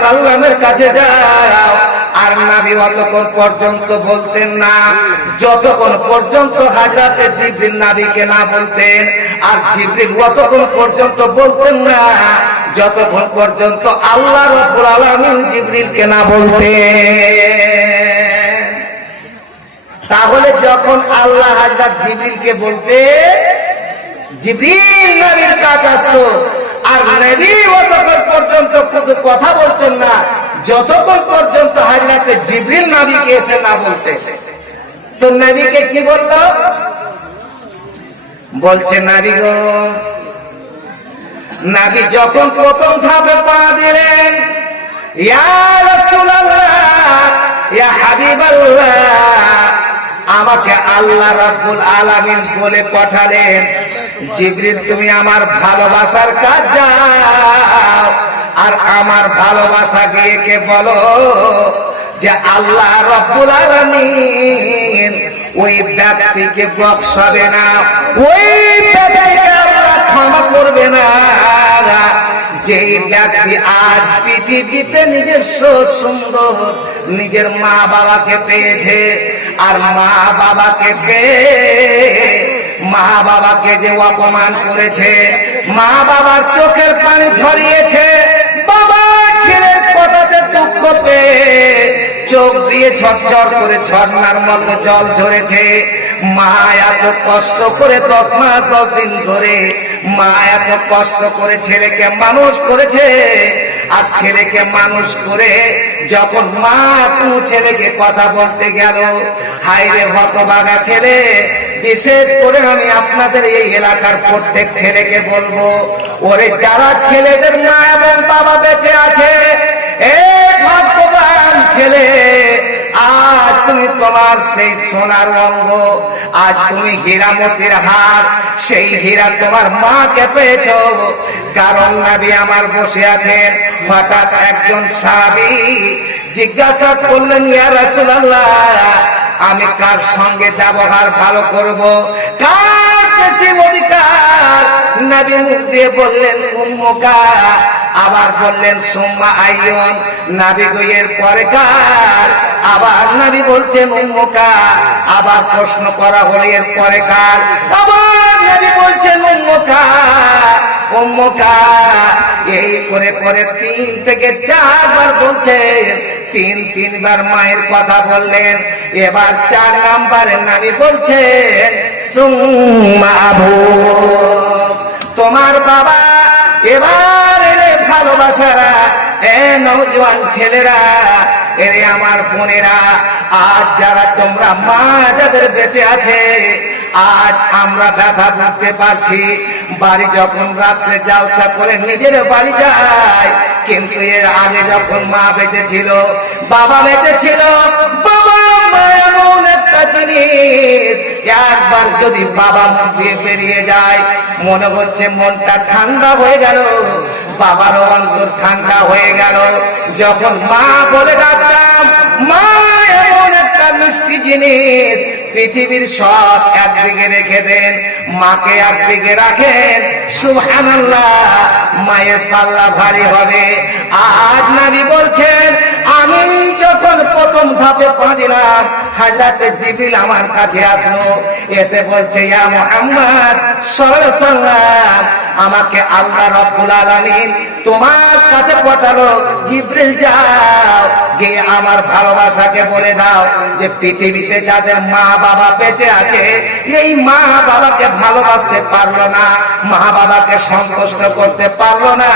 সাল্লামের কাছে যাও। আর নাবি অতক্ষণ পর্যন্ত বলতেন না। যতক্ষণ পর্যন্ত হাজরাতে জিবরিল নাবিকে না বলতেন, আর জিবরিল অতক্ষণ পর্যন্ত বলতেন না, যতক্ষণ পর্যন্ত আল্লাহ রব্বুল আলামিন জিবরিলকে না বলতেন। তাহলে যখন আল্লাহ হাজরাত জিবরিলকে বলতে জিবরিল নবীর কাজ আসতো আর নবী অতক্ষণ পর্যন্ত শুধু কথা বলতেন না, যতক্ষণ পর্যন্ত হাজরাতে জিবরিল নবীকে এসে না বলতে। তো নবীকে কি বলল? বলছে নারী গো, নাবি যখন প্রথম ধাপে পা দিলেন, ইয়া রাসূলুল্লাহ, ইয়া হাবিবাল্লাহ আমাকে আল্লাহ রাব্বুল আলামিন বলে পাঠালেন, জিবরিল, তুমি আমার ভালোবাসার কাজ যাও। আর আমার ভালোবাসা গিয়ে কে বলো যে আল্লাহ রাব্বুল আলামিন ওই ব্যক্তিকে বকশাবে না, ওই ব্যক্তিকে আল্লাহ ক্ষমা করবে না। যে ব্যক্তি আজ পৃথিবীতে নিজস্ব সুন্দর, নিজের মা বাবাকে পেয়েছে, আর মা বাবাকে পেয়ে, মা বাবাকে যে অপমান করেছে, মা বাবার চোখের পানি ঝরিয়েছে, বাবা ছেলের কথাতে দুঃখ পেয়ে, চোখ দিয়ে ঝরঝর করে ঝর্ণার মতো জল ঝরেছে। মা এত কষ্ট করে দশ মাস, দশ দিন ধরে মা এত কষ্ট করে ছেলেকে মানুষ করেছে। আর ছেলেকে মানুষ করে যখন মা তুমি ছেলেকে কথা বলতে গেল হাইরে হতবাগা ছেলে, বিশেষ করে আমি আপনাদের এই এলাকার প্রত্যেক ছেলেকে বলব, ওরে যারা ছেলেদের মা এবং বাবা বেঁচে আছে, এ ভগবান ছেলে। আজ তুমি তোমার সেই সোনার অঙ্গ, আজ তুমি হীরামতির হার, সেই হীরা তোমার মাকে পেয়েছ। কারণ নাবি আমার বসে আছেন, হঠাৎ একজন সাবি জিজ্ঞাসা করলেন, ইয়া রাসূলুল্লাহ, আমি কার সঙ্গে ব্যবহার ভালো করব? কার বেশি অধিকার নবী মুখ দিয়ে বললেন উম্মুকা আবার বললেন, সোম্মা আইয়ন। নাবি গইয়ের পরে কার? আবার নাবি বলছেন উম্মুকা আবার প্রশ্ন করা হলো এর পরে কার? আবার নাবি বলছেন উম্মুকা এই করে করে তিন থেকে চারবার বলছেন, তিন, তিনবার মায়ের কথা বললেন। এবার চার নাম্বারে নাবি বলছেন তোমার বাবা এবার ভালোবাসারা। এ নৌজওয়ান ছেলেরা এরে আমার বোনেরা, আজ যারা তোমরা মা যাদের বেঁচে আছে, আজ আমরা ব্যথা ভাবতে পারছি। বাড়ি যখন রাত্রে জালসা করে নিজের বাড়ি যায়, কিন্তু এর আগে যখন মা বেঁচে ছিল বাবা বেঁচে ছিল বাবা মা এমন একটা জিনিস একবার যদি বাবা মুখ দিয়ে বেরিয়ে যায়, মনে হচ্ছে মনটা ঠান্ডা হয়ে গেল। বাবার অন্তর ঠান্ডা হয়ে গেল। যখন মা বলে ডাকতাম মা, এমন একটা মিষ্টি জিনিস পৃথিবীর সব একদিকে রেখে দেন, মাকে একদিকে রাখেন। সুবহানাল্লাহ, মায়ের পাল্লা ভারী হবে। আজ নাবি বলছেন, আমি যখন প্রথম ধাপে পা দিলাম জিবিল আমার কাছে আসলো। এসে বলছে আমাকে আল্লাহ রাব্বুল আলামিন তোমার কাছে পাঠালো। জিব্রিল, যাও, গিয়ে আমার ভালোবাসাকে বলে দাও যে পৃথিবীতে যাদের মা বাবা বেঁচে আছে, এই মা বাবাকে ভালোবাসতে পারল না মা বাবাকে সন্তুষ্ট করতে পারল না।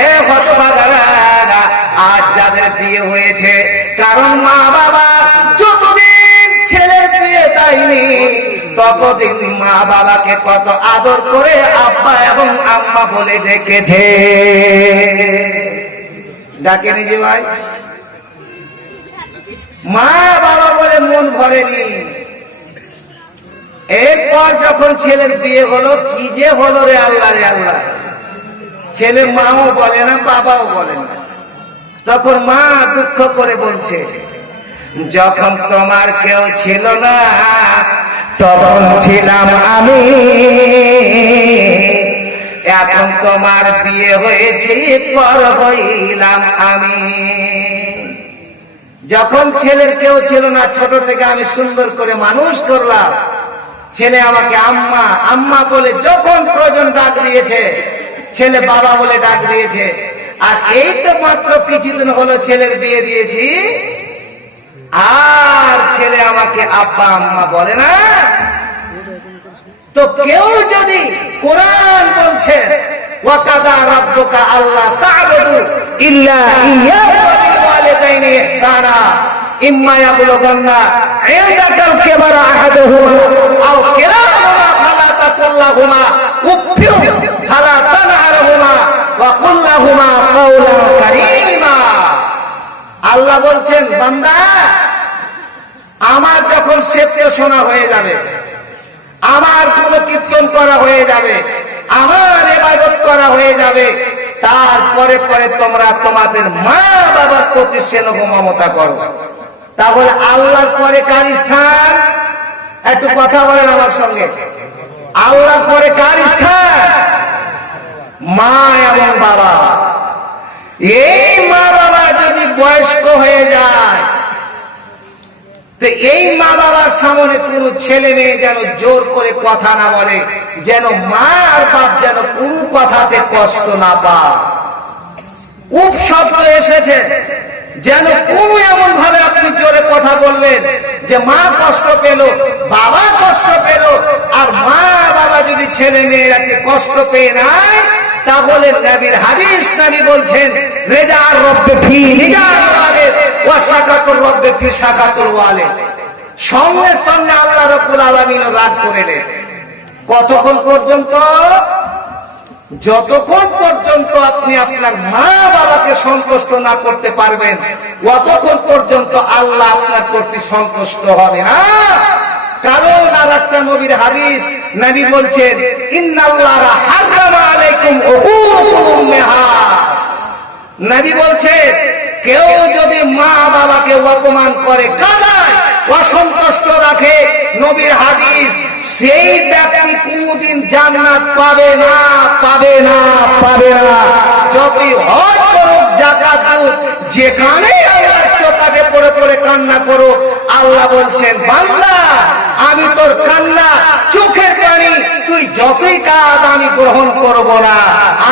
এ হতভাগারা আজ যাদের বিয়ে হয়েছে, কারণ মা বাবা যতদিন ছেলের বিয়ে দেয়নি, ততদিন মা বাবাকে কত আদর করে আব্বা এবং আম্মা বলে ডেকেছে। ডাকেনি যে ভাই? মা বাবা বলে মন ভরেনি। এরপর যখন ছেলের বিয়ে হলো, কি যে হলো রে আল্লাহ রে আল্লাহ। ছেলে মাও বলে না, বাবাও বলে না। তখন মা দুঃখ করে বলছে, যখন তোমার কেউ ছিল না, তখন ছিলাম আমি। এখন তোমার বিয়ে হয়েছে পর হইলাম আমি। যখন ছেলের কেউ ছিল না, ছোট থেকে আমি সুন্দর করে মানুষ করলাম। ছেলে আমাকে আম্মা আম্মা বলে যখন প্রয়োজন ডাক দিয়েছে ছেলে বাবা বলে ডাক দিয়েছে। আর এই তো মাত্র কিছুদিন হলো ছেলের বিয়ে দিয়েছি। আর ছেলে আমাকে আব্বা, আম্মা বলে না। তো কেউ যদি কোরআন বলছে আল্লাহ আল্লাহ বলছেন, বান্দা, আমার যখন সেপ্ত শোনা হয়ে যাবে, আমার কোন কীর্তন করা হয়ে যাবে, আমার এবাদত করা হয়ে যাবে তারপরে পরে তোমরা তোমাদের মা বাবার প্রতি স্নেহ মমতা করো। তাহলে আল্লাহর পরে কার স্থান? একটু কথা বলেন আমার সঙ্গে। আল্লাহর পরে কার স্থান? মা এবং বাবা। এই মা বাবা যদি বয়স্ক হয়ে যায় এই মা বাবার সামনে কোনো ছেলে মেয়ে যেন জোর করে কথা না বলে, যেন মা আর বাপ যেন কোনো কথাতে কষ্ট না পায়। উপ এসেছে, যেন কোনো এমন ভাবে আপনি জোরে কথা বললেন যে মা কষ্ট পেল, বাবা কষ্ট পেল, আর মা বাবা যদি ছেলে মেয়েরাকে কষ্ট পেয়ে নাই কতক্ষণ পর্যন্ত? যতক্ষণ পর্যন্ত আপনি আপনার মা বাবাকে সন্তুষ্ট না করতে পারবেন ততক্ষণ পর্যন্ত আল্লাহ আপনার প্রতি সন্তুষ্ট হবে না। কারণ আর একটা নবীর হাদিস নবী বলছেন নবী বলছেন কেউ যদি মা বাবাকে অপমান করে কাদায় অসন্তুষ্ট রাখে নবীর হাদিস সেই ব্যক্তি কোনদিন জান্নাত পাবে না পাবে না পাবে না। যদি হজ করুক জাকাত দিক, যেখানে চোখাতে পড়ে পড়ে কান্না করো আল্লাহ বলছেন, বান্দা, আমি তোর কান্না, চোখের পানি, তুই যতই কাজ আমি গ্রহণ করব না।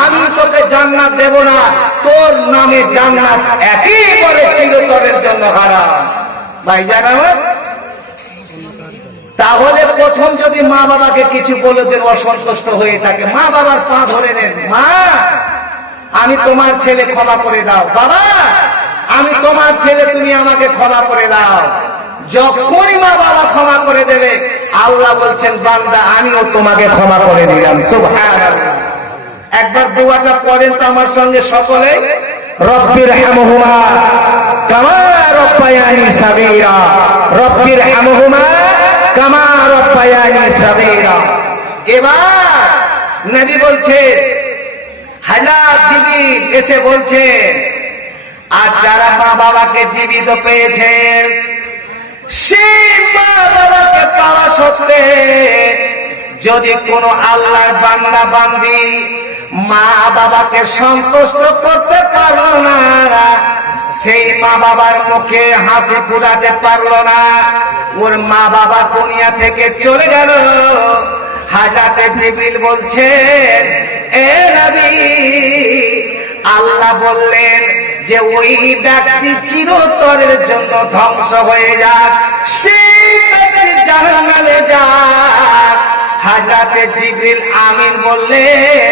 আমি তোকে জান্নাত দেব না। তোর নামে জান্নাত একেবারে চিরতরের জন্য হারাম। ভাই আমার, তাহলে প্রথম যদি মা বাবাকে কিছু বলে দেন, অসন্তুষ্ট হয়ে থাকে। মা বাবার পা ধরে নেন। মা, আমি তোমার ছেলে ক্ষমা করে দাও। বাবা আমি তোমার ছেলে, তুমি আমাকে ক্ষমা করে দাও। যখনই মা বাবা ক্ষমা করে দেবে, আল্লাহ বলছেন, বান্দা, আমিও তোমাকে ক্ষমা করে দিলাম। একবার দোয়াটা পড়েন তো আমার সঙ্গে সকলে। এবার নবী বলছেন, হাজার জিবির এসে বলছেন আর যারা মা বাবাকে জীবিত পেয়েছেন সেই মা বাবাকে পাওয়া সত্ত্বে যদি কোনো আল্লাহর বান্দা বান্দি মা বাবাকে সন্তুষ্ট করতে পারল না, সেই মা বাবার মুখে হাসি ফুরাতে পারল না। ওর মা বাবা দুনিয়া থেকে চলে গেল। হাজাতে জিবিল বলছেন, এ নবী, আল্লাহ বললেন যে ওই ব্যক্তি চিরতরের জন্য ধ্বংস হয়ে যাক, সেই ব্যক্তি জাহান্নামে যাক। হাজরাতে জিবরিল আমিন বললেন,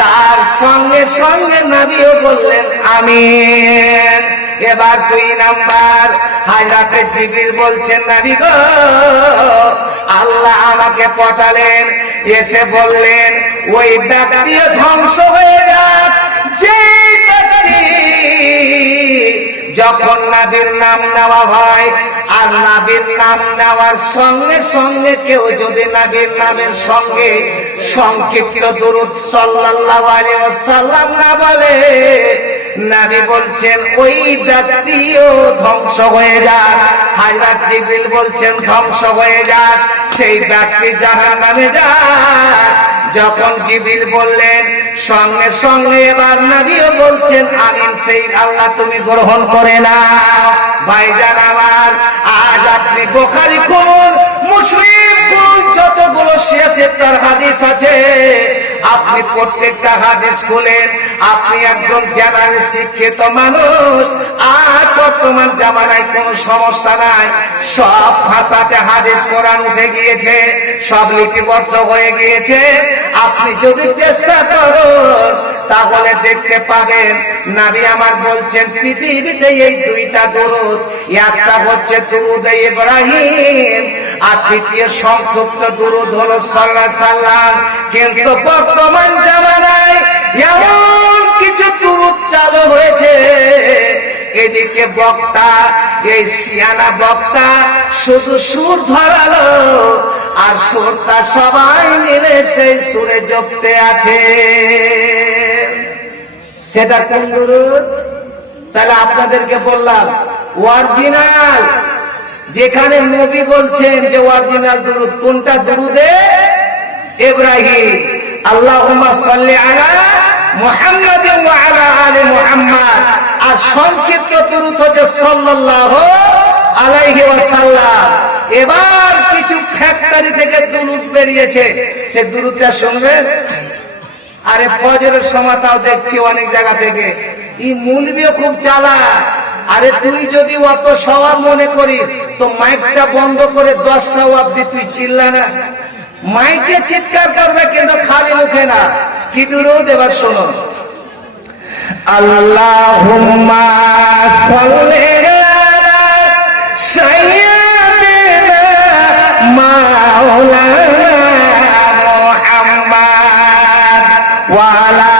তার সঙ্গে সঙ্গে নবীও বললেন, আমিন। এবার দুই নাম্বার, হাজরাতে জিবরিল বলছেন, নবী গো, আল্লাহ আমাকে পটালেন, এসে বললেন, ওই ব্যক্তিও ধ্বংস হয়ে যাক, যে যখন নাবির নাম নেওয়া হয়, আর নাবির নাম নেওয়ার সঙ্গে সঙ্গে কেউ যদি নাবির নামের সঙ্গে সংক্ষিপ্ত দরুদ সাল্লাল্লাহু আলাইহি ওয়াসাল্লাম না বলে, নাবি বলছেন, ওই ব্যক্তিও ধ্বংস হয়ে যাক। হাজরাত জিবরিল বলছেন, ধ্বংস হয়ে যাক, সেই ব্যক্তি জাহান্নামে যাক। যখন জিবিল বললেন, সঙ্গে সঙ্গে এবার নবীও বলছেন, আমিন সেই আল্লাহ তুমি গ্রহণ করে না ভাইজান আমার, আজ আপনি বোখারি করুন মুসলিম তার হাদিস আছে। আপনি প্রত্যেকটা হাদিস খুলেন। আপনি একজন জেনারেল শিক্ষিত মানুষ। আর বর্তমান জামানায় কোনো সমস্যা নাই। সব ভাষাতে হাদিস কোরআন উঠে গিয়েছে। সব লিপিবদ্ধ হয়ে গিয়েছে। আপনি যদি চেষ্টা করুন, তাহলে দেখতে পাবেন, নাবি আমার বলছেন, পৃথিবীতে এই দুইটা দরুদ, একটা হচ্ছে দুরুদ ইব্রাহিম আর তৃতীয় সংক্ষিপ্ত দুরুদ হলো সাল্লাহ সাল্লাম। কিন্তু বর্তমান জামানায় এমন কিছু দুরুদ চালু হয়েছে। এদিকে বক্তা, এই শিয়ানা বক্তা শুধু সুর ধরালো আর সুরটা সবাই মিলে সেই সুরে জপতে আছে। সেটা কোন দুরুদ? তাহলে আপনাদেরকে বললাম অরিজিনাল যেখানে নবী বলছেন যে অরিজিনাল দুরুদ কোনটা? দুরুদে ইব্রাহিম। আল্লাহুম্মা সাল্লি আলা মুহাম্মাদ ওয়া আলা আলি মুহাম্মাদ। আর সংক্ষিপ্ত দুরুদ হচ্ছে সাল্লাল্লাহু আলাইহি এবার কিছু ফ্যাক্টরি থেকে দুরুদ বেরিয়েছে। সে দুরুদটা শুনবেন? আরে ফজরের সময় তাও দেখছি অনেক জায়গা থেকে। এই মুলবিও খুব চালা আরে তুই যদি অত স্বভাব মনে করিস, তো মাইকটা বন্ধ করে দশটা অব্দি তুই চিল্লা না। মাইকে চিৎকার করবে কিন্তু খালি মুখে না। কি দূরও দেবার শোনো। আল্লাহুম্মা সাল্লি আলা সাইয়্যিদিনা মাওলানা মুহাম্মদ ওয়া আলা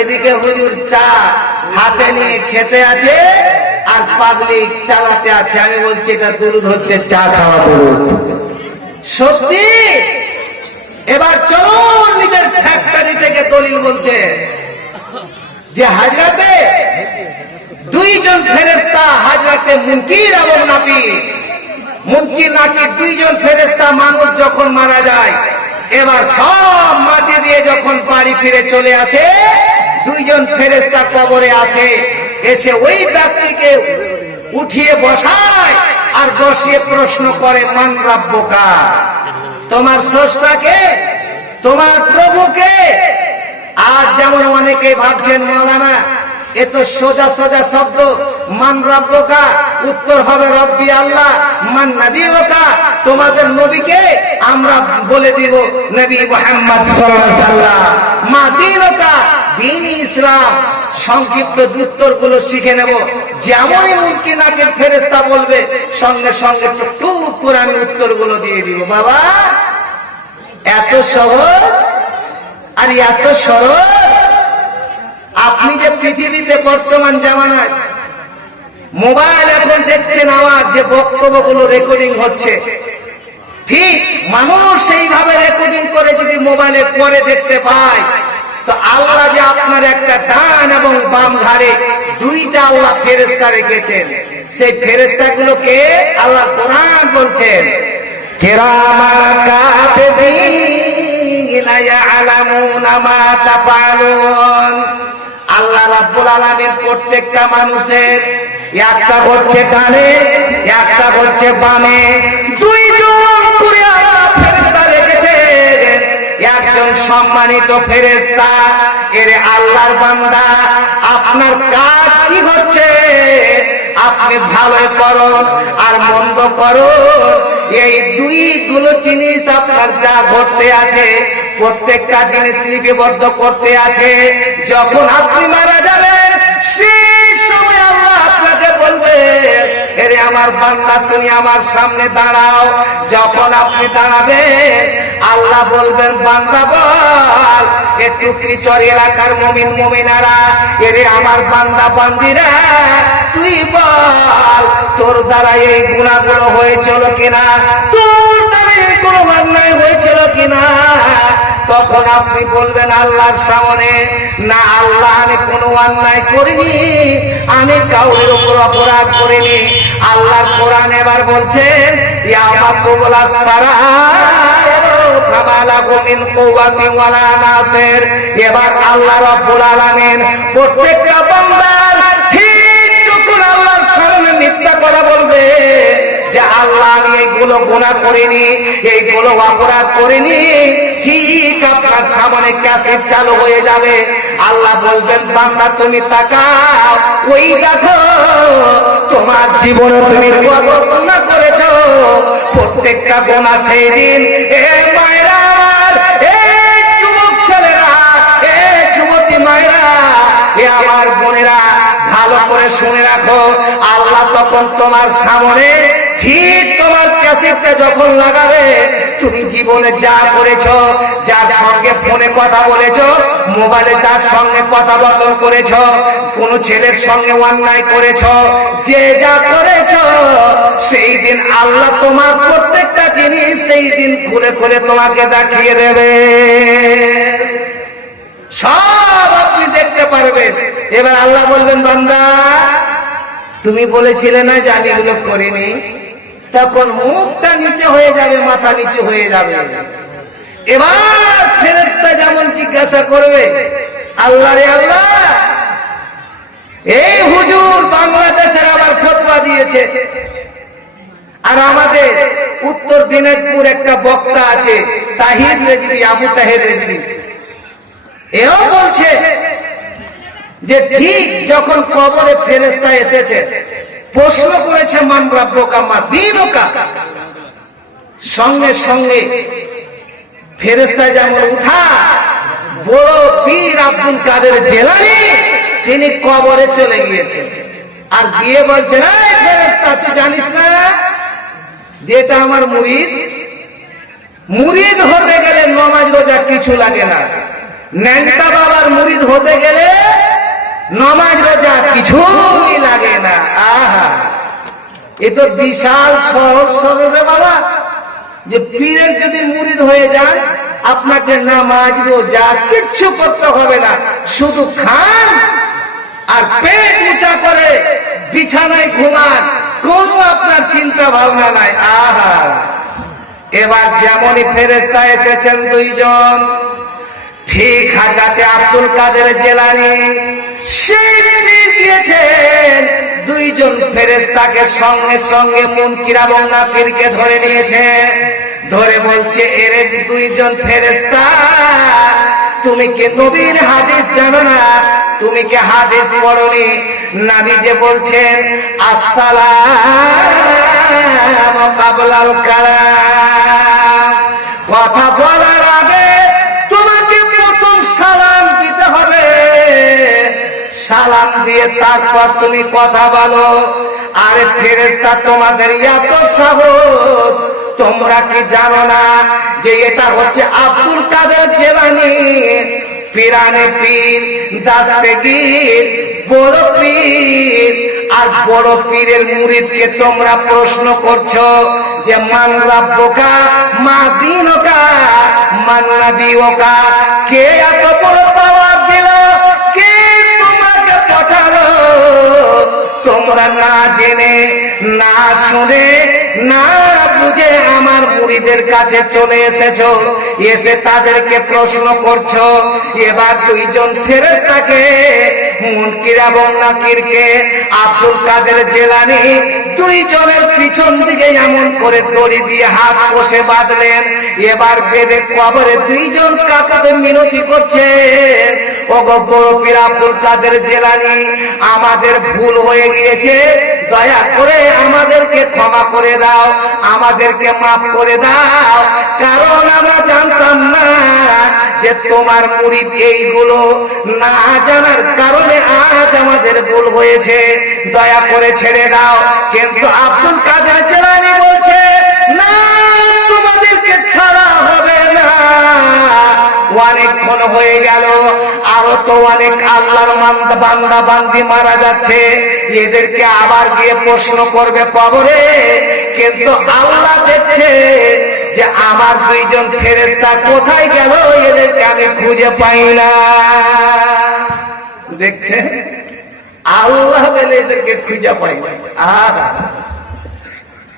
এদিকে হুজুর চা হাতে নিয়ে খেতে আছে আর পাবলিক চালাতে আছে। আমি বলছি, এটা দুরুদ হচ্ছে, চা খাওয়া দুরুদ। সত্যি? এবার চলুন নিজের ফ্যাক্টরি থেকে দলিল বলছে যে হাজরাতে দুইজন ফেরেস্তা হাজরাতে মুনকির এবং নাপি মুনকির নাকি দুইজন ফেরেস্তা মানুষ যখন মারা যায়, এবার সব মাটি দিয়ে যখন বাড়ি ফিরে চলে আসে, দুইজন ফেরেস্তা কবরে আসে, এসে ওই ব্যক্তিকে উঠিয়ে বসায় আর বসিয়ে প্রশ্ন করে, মান রাব্বকা? তোমার স্রষ্টাকে তোমার প্রভুকে আজ যেমন অনেকে ভাবছেন মৌলানা এ তো সোজা সোজা শব্দ। মান রব্বকা? উত্তর হবে রব্বি আল্লাহ। মান নবী ওকা তোমাদের নবীকে আমরা বলে দিব নবী মোহাম্মদ মা দিন ওকা দিন ইসলাম। সংক্ষিপ্ত উত্তরগুলো শিখে নেব। যেমনই মুমকিনাকে ফেরেস্তা বলবে, সঙ্গে সঙ্গে টুক করে আমি উত্তরগুলো দিয়ে দিব। বাবা, এত সহজ? আর, এত সরল? আপনি যে পৃথিবীতে বর্তমান জামানায় মোবাইল এখন দেখছেন আমার যে বক্তব্যগুলো রেকর্ডিং হচ্ছে। ঠিক মানুষ সেইভাবে রেকর্ডিং করে যদি মোবাইলে পরে দেখতে পায়, তো আল্লাহ যে আপনার একটা ডান এবং বাম ঘাড়ে দুইটা আল্লাহ ফেরেস্তা রেখেছেন। সেই ফেরেস্তা গুলোকে আল্লাহ কোরআন বলছেন কেরামান আল্লাহ রাব্বুল আলামিন প্রত্যেকটা মানুষের, একটা হচ্ছে ডানে, একটা হচ্ছে বামে। দুইজন করে আল্লাহ ফেরেশতা রেখেছেন। একজন সম্মানিত ফেরেশতা, এর আল্লাহর বান্দা, আপনার কাজ কি হচ্ছে? আপনি ভালো করুন আর মন্দ করুন। এই দুই গুলো জিনিস আপনার যা ঘটতে আছে, প্রত্যেকটা জিনিস লিপিবদ্ধ করতে আছে। যখন আপনি মারা যাবেন সেই আমার বান্দা, তুমি আমার সামনে দাঁড়াও। যখন আপনি দাঁড়াবেন, আল্লাহ বলবেন, বান্দা বল, একটু কিচর এলাকার মমিন মমিনারা? এরে আমার বান্দা বান্দিরা, তুই বল, তোর দ্বারা এই গুণাগুলো হয়েছিল কিনা? তোর দ্বারা এই কোনো অন্যায় হয়েছিল কিনা? তখন আপনি বলবেন, আল্লাহর সামনে না, আল্লাহ আমি কোনো অন্যায় করিনি, আমি কাউরের উপর অপরাধ করিনি। আল্লাহর কোরআন এবার বলছেন ইয়ামা তুবলা সারা এবার আল্লাহ রব্বুল আলামিন প্রত্যেকটা বান্দার আল্লাহ আমি এইগুলো গুণা করিনি এইগুলো অপরাধ করিনি ঠিক আপনার সামনে ক্যাসেট চালু হয়ে যাবে। আল্লাহ বলবেন, বান্দা, তুমি তাকাও, ওই দেখো, তোমার জীবনে তুমি গুণা করেছ। প্রত্যেকটা গোনা সেই দিন এ মায়েরা, এ যুবক ছেলেরা, এ যুবতী মায়েরা, এ আমার করে শুনে রাখো, আল্লাহ তখন তোমার সামনে ঠিক তোমার ক্যাসেটটা যখন লাগাবে, তুমি জীবনে যা করেছ, যার সঙ্গে ফোনে কথা বলেছ, মোবাইলে যার সঙ্গে কথা বদল করেছ, কোন ছেলের সঙ্গে অন্যায় করেছ, যে যা করেছ, সেই দিন আল্লাহ তোমার প্রত্যেকটা জিনিস সেই দিন খুলে খুলে তোমাকে দেখিয়ে দেবে। সব আপনি দেখতে পারবেন। এবার আল্লাহ বলবেন, বান্দা, তুমি বলেছিলে না যে আমি এগুলো করিনি? তখন মুখটা নিচে হয়ে যাবে, মাথা নিচে হয়ে যাবে। এবার ফেরেস্তা যেমন জিজ্ঞাসা করবে, আল্লাহ রে আল্লাহ, এই হুজুর বাংলাদেশের আবার ফতোয়া দিয়েছে। আর আমাদের উত্তর দিনাজপুর একটা বক্তা আছে তাহির রেজবি, আবু তাহির রেজবি। এও বলছে যে ঠিক যখন কবরে ফেরেস্তা এসেছে, প্রশ্ন করেছে, মান রাব্বকামা দিনকা? সঙ্গে সঙ্গে ফেরেস্তা যেমন উঠা, বড় পীর আব্দুল কাদের জেলানি, তিনি কবরে চলে গিয়েছেন। আর গিয়ে বলছেন, এই ফেরেস্তা তুই জানিস না যেটা আমার মুরিদ? মুরিদ হতে গেলে নমাজ রোজা কিছু লাগে না। ন্যাংটা বাবার মুরিদ হতে গেলে নমাজ রোজা কিছুই লাগে না। আহা। এ তো বিশাল সহজ সরল বাবা। যে পীরের যদি মুরিদ হয়ে যান, আপনাকে নামাজ রোজা কিচ্ছু করতে হবে না। শুধু খান আর পেট উঁচা করে বিছানায় ঘুমান। কোনো আপনার চিন্তা ভাবনা নাই। আহা। এবার যেমনই ফেরেস্তা এসেছেন দুইজন ঠিক হাজাতে আব্দুল কাদের জেলানি সেই দিয়েছেন। দুইজন ফেরেস্তাকে সঙ্গে সঙ্গে মুনকির এবং নাকিরকে ধরে নিয়েছে। ধরে বলছে, এরে দুইজন ফেরেস্তা তুমি কি নবীর হাদিস জানো না? তুমি কি হাদিস পড়নি? নাবি যে বলছেন, আসসালাম কাবলাল কালাম। কথা বলার তারপর তুমি কথা বলো। আরে ফেরেস্তা তোমাদের এত সাহস। তোমরা কি জানো না যে এটা হচ্ছে আব্দুল কাদের জেলানি? পিরানে পীর দাস্তেগীর বড় পীর। আর বড় পীরের মুরিদকে তোমরা প্রশ্ন করছ যে, মান রাব্বকা, মা দিনকা, মান নাবিয়কা কে এত বড় পাওয়ার তোমরা না জেনে, না শুনে, না বুঝে আমার মুড়িদের কাছে চলে এসেছ, এসে তাদেরকে প্রশ্ন করছ, এবার দুইজন ফেরেস্তাকে দুইজনের পিছন দিকে এমন করে দড়ি দিয়ে হাত কষে বাঁধলেন, এবার দুইজন মিনতি করছে আব্দুল কাদের জেলানি, আমাদের ভুল হয়ে গিয়েছে, দয়া করে আমাদেরকে ক্ষমা করে দাও, আমাদেরকে মাফ করে দাও। কারণ আমরা জানতাম না যে তোমার মুরিদ এইগুলো না জানার কারণে আজ আমাদের ভুল হয়েছে। দয়া করে ছেড়ে দাও। কিন্তু আব্দুল কাদের জেলানি বলছে, না অনেকক্ষণ হয়ে গেল। আরও তো অনেক আল্লাহর বান্দা বান্দি মারা যাচ্ছে। এদেরকে আবার গিয়ে প্রশ্ন করবে কবরে, কিন্তু আল্লাহ দেখছে যে আমার দুইজন ফেরেস্তা কোথায় গেল? এদেরকে আমি খুঁজে পাই না। দেখছে? আল্লাহ বলে এদেরকে খুঁজে পাই না। আর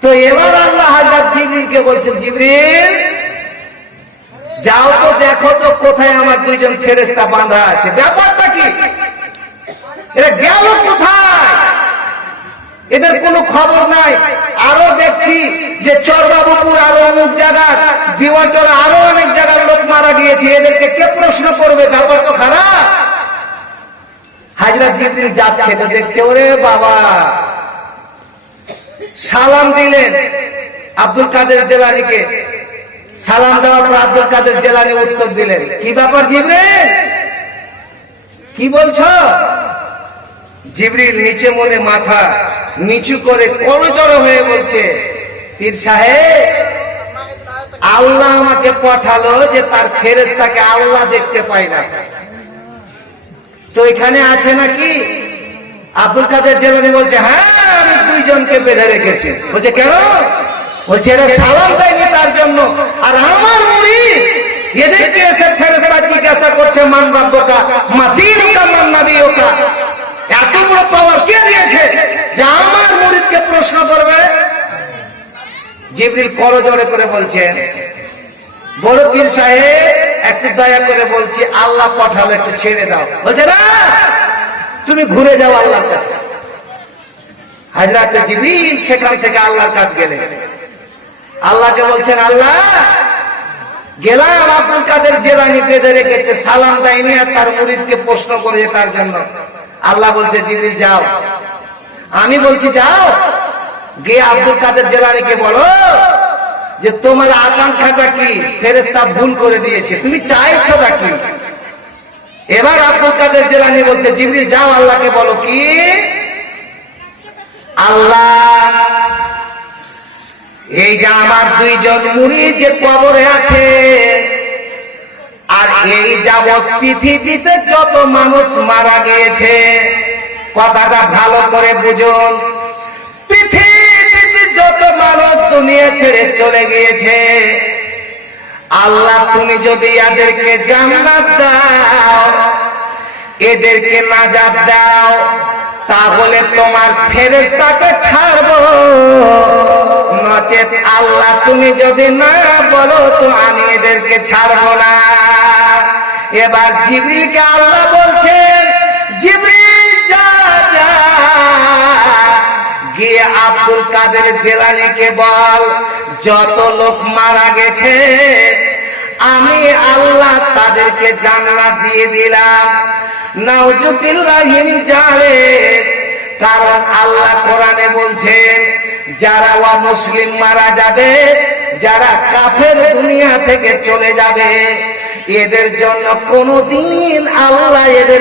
তো এবার আল্লাহ হাজার জিবরিলকে বলছেন জিবরিল যাও তো দেখো তো কোথায় আমার দুইজন ফেরেস্তা বাঁধা আছে। ব্যাপারটা কি? এরা গেল কোথায়? এদের কোনো খবর নাই। আরও দেখছি যে চরবাবুপুর আরও অমুক জায়গা দিওয়ানটলা আরও অনেক জায়গার লোক মারা গিয়েছে। এদেরকে কে প্রশ্ন করবে? ব্যাপার তো খারাপ। হাজরা জিবরিল যাচ্ছে তো দেখছে, ওরে বাবা। সালাম দিলেন আব্দুল কাদের জেলানিকে। সালাম দেওয়ার পর আব্দুল কাদের জেলানি উত্তর দিলেন। কি ব্যাপার জিবরিল? কি বলছো? জিবরিল নিচে মনে মাথা নিচু করে করজড়ো হয়ে বলছে, পীর সাহেব, আল্লাহ আমাকে পাঠালো যে তার ফেরেস্তাকে আল্লাহ দেখতে পাই না। তো এখানে আছে নাকি? আব্দুল কাদের জেলানি বলছে হ্যাঁ আমি দুইজনকে বেঁধে রেখেছি। বলছে, কেন? বলছে, এরা সালাম দেয়নি তার জন্য। আর আমার মুড়ি এদেরকে এসে ফেরেস্তা জিজ্ঞাসা করছে, মান রাব্বকা, মা দিনুকা, মান নাবিয়ুকা? এত বড় পাওয়ার কে দিয়েছে যে আমার মুরিদকে প্রশ্ন করবে? জিবরিল করজোরে করে বলছেন বড় পীর সাহেব, একটু দয়া করে বলছি, আল্লাহ পাঠালো একটু ছেড়ে দাও। বলছে, না, তুমি ঘুরে যাও আল্লাহর কাছে। হাজরাতে জিবরিল সেখান থেকে আল্লাহর কাছে গেলেন। আল্লাহকে বলছেন, আল্লাহ, গেলাম আব্দুল কাদের জেলানি বেঁধে রেখেছে, সালাম দেয়নি আর তার মুরিদকে প্রশ্ন করেছে তার জন্য। আল্লাহ বলছে, জিবরিল, যাও। আমি বলছি, যাও। গিয়ে আব্দুল কাদের জেলানিকে বলো যে, তোমার আকাঙ্ক্ষাটা কি? ফেরেস্তা ভুল করে দিয়েছে। তুমি চাইছোটা কি? এবার আব্দুল কাদের জেলানি বলছে, জিবরিল, যাও, আল্লাহকে বলো কি? আল্লাহ এই যে আমার দুইজন মুড়ি যে কবরে আছে, আর এই যাবৎ পৃথিবীতে যত মানুষ মারা গিয়েছে, কথাটা ভালো করে বুঝুন। পৃথিবীতে যত মানুষ দুনিয়া ছেড়ে চলে গিয়েছে, আল্লাহ তুমি যদি এদেরকে জান্নাত দাও, এদেরকে নাজাত দাও তাহলে তোমার ফেরেস্তাকে ছাড়বো। নচেত আল্লাহ তুমি যদি না বলো, তো আমি এদেরকে ছাড়বো না। এবার জিবরিলকে আল্লাহ বলছেন জিবরিল গিয়ে আব্দুল কাদের জেলানিকে বল, যত লোক মারা গেছে, আমি আল্লাহ তাদেরকে জান্নাত দিয়ে দিলাম। কারণ আল্লাহ কোরআনে বলছেন, যারা ওয়া মুসলিম মারা যাবে, যারা কাফের দুনিয়া থেকে চলে যাবে, এদের জন্য কোনোদিন আল্লাহ এদের